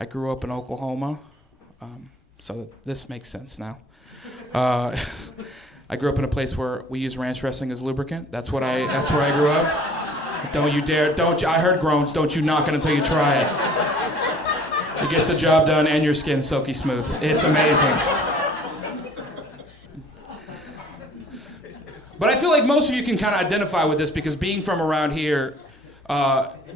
I grew up in Oklahoma, so this makes sense now. I grew up in a place where we use ranch dressing as lubricant. That's where I grew up. Don't you dare, I heard groans, don't you knock it until you try it. It gets the job done and your skin's silky smooth. It's amazing. But I feel like most of you can kind of identify with this because being from around here,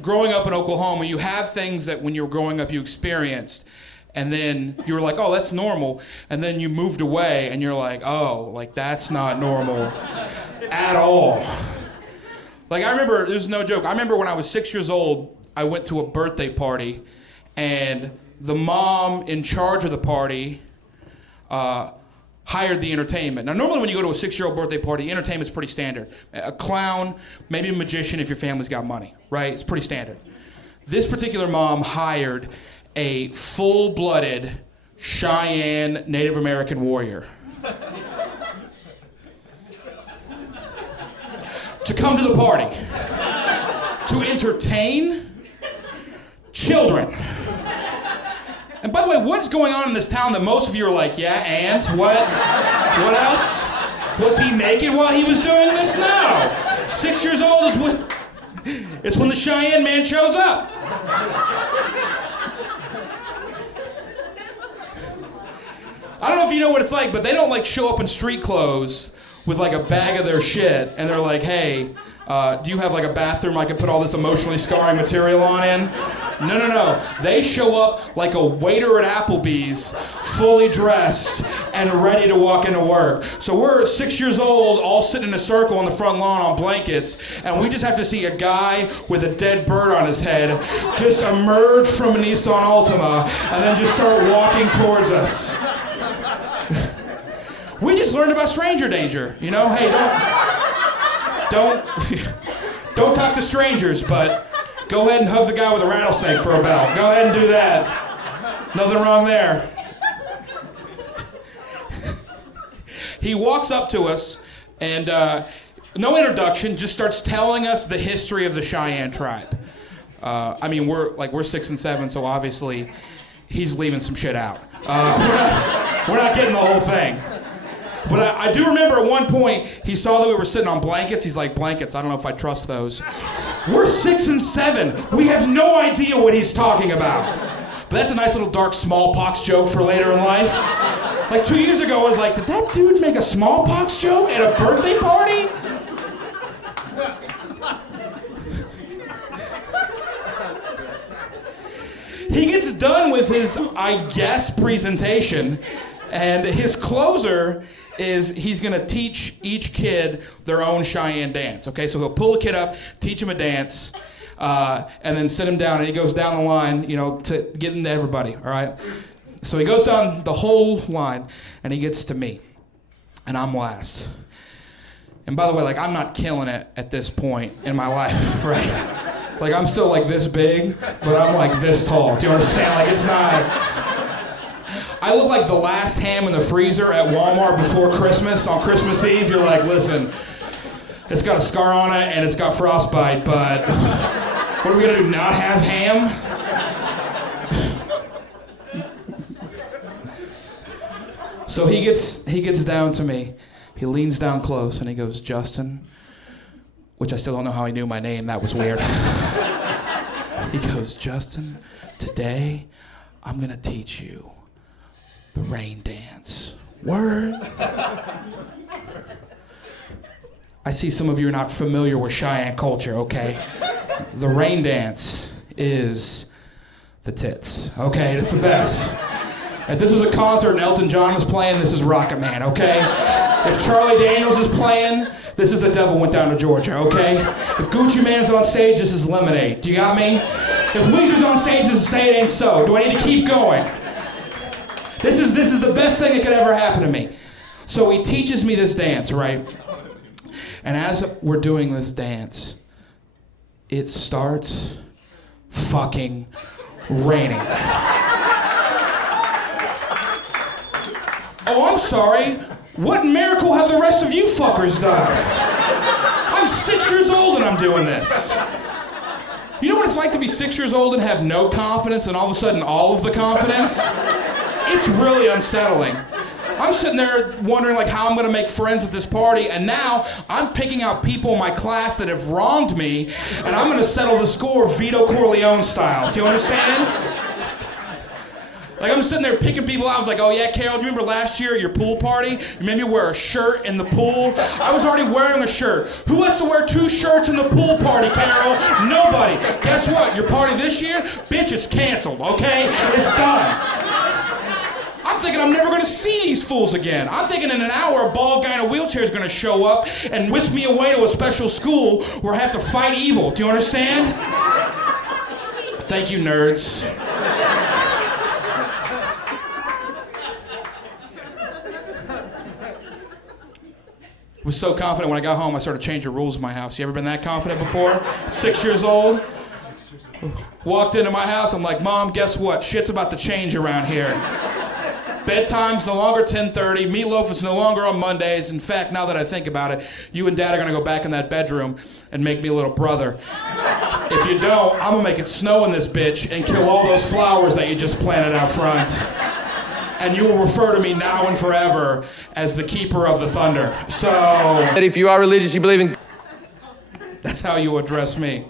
growing up in Oklahoma, you have things that when you were growing up you experienced, and then you were like, oh, that's normal, and then you moved away and you're like, oh, like that's not normal at all. Like I remember, this is no joke, I remember when I was 6 years old, I went to a birthday party, and the mom in charge of the party hired the entertainment. Now, normally when you go to a 6-year-old birthday party, entertainment's pretty standard. A clown, maybe a magician if your family's got money, right? It's pretty standard. This particular mom hired a full-blooded Cheyenne Native American warrior to come to the party to entertain children. And by the way, what's going on in this town that most of you are like, yeah, and what? What else? Was he naked while he was doing this? No. 6 years old is when it's when the Cheyenne man shows up. I don't know if you know what it's like, but they don't like show up in street clothes with like a bag of their shit, and they're like, hey, do you have like a bathroom I could put all this emotionally scarring material on in? No. They show up like a waiter at Applebee's, fully dressed and ready to walk into work. So we're 6 years old, all sitting in a circle on the front lawn on blankets, and we just have to see a guy with a dead bird on his head just emerge from a Nissan Altima and then just start walking towards us. We just learned about stranger danger, you know? Hey, don't talk to strangers, but go ahead and hug the guy with a rattlesnake for a bell. Go ahead and do that. Nothing wrong there. He walks up to us and no introduction, just starts telling us the history of the Cheyenne tribe. I mean, we're 6 and 7, so obviously he's leaving some shit out. We're not getting the whole thing. But I do remember at one point, he saw that we were sitting on blankets. He's like, blankets, I don't know if I trust those. We're 6 and 7. We have no idea what he's talking about. But that's a nice little dark smallpox joke for later in life. Like 2 years ago, I was like, did that dude make a smallpox joke at a birthday party? He gets done with his, I guess, presentation, and his closer is he's gonna teach each kid their own Cheyenne dance, okay? So he'll pull a kid up, teach him a dance, and then sit him down, and he goes down the line, you know, to get into everybody, all right? So he goes down the whole line, and he gets to me, and I'm last. And by the way, like, I'm not killing it at this point in my life, right? Like, I'm still like this big, but I'm like this tall. Do you understand? Like, it's not... I look like the last ham in the freezer at Walmart before Christmas. On Christmas Eve, you're like, listen, it's got a scar on it and it's got frostbite, but what are we gonna do, not have ham? So he gets down to me. He leans down close and he goes, Justin, which I still don't know how he knew my name. That was weird. He goes, Justin, today I'm gonna teach you the rain dance. Word. I see some of you are not familiar with Cheyenne culture, okay? The rain dance is the tits, okay? It's the best. If this was a concert and Elton John was playing, this is Rocket Man, okay? If Charlie Daniels is playing, this is The Devil Went Down to Georgia, okay? If Gucci Mane's on stage, this is Lemonade. Do you got me? If Weezer's on stage, this is Say It Ain't So. Do I need to keep going? This is the best thing that could ever happen to me. So he teaches me this dance, right? And as we're doing this dance, it starts fucking raining. Oh, I'm sorry. What miracle have the rest of you fuckers done? I'm 6 years old and I'm doing this. You know what it's like to be 6 years old and have no confidence and all of a sudden all of the confidence? It's really unsettling. I'm sitting there wondering like how I'm gonna make friends at this party, and now I'm picking out people in my class that have wronged me, and I'm gonna settle the score Vito Corleone style. Do you understand? Like I'm sitting there picking people out. I was like, oh yeah, Carol, do you remember last year at your pool party? You made me wear a shirt in the pool. I was already wearing a shirt. Who has to wear 2 shirts in the pool party, Carol? Nobody. Guess what? Your party this year? Bitch, it's canceled, okay? It's done. I'm thinking I'm never gonna see these fools again. I'm thinking in an hour a bald guy in a wheelchair is gonna show up and whisk me away to a special school where I have to fight evil. Do you understand? Thank you, nerds. I was so confident when I got home I started changing rules in my house. You ever been that confident before? 6 years old? Walked into my house, I'm like, Mom, guess what? Shit's about to change around here. Bedtime's no longer 10:30. Meatloaf is no longer on Mondays. In fact, now that I think about it, you and Dad are gonna go back in that bedroom and make me a little brother. If you don't, I'm gonna make it snow in this bitch and kill all those flowers that you just planted out front. And you will refer to me now and forever as the keeper of the thunder. So... If you are religious, you believe in... That's how you address me.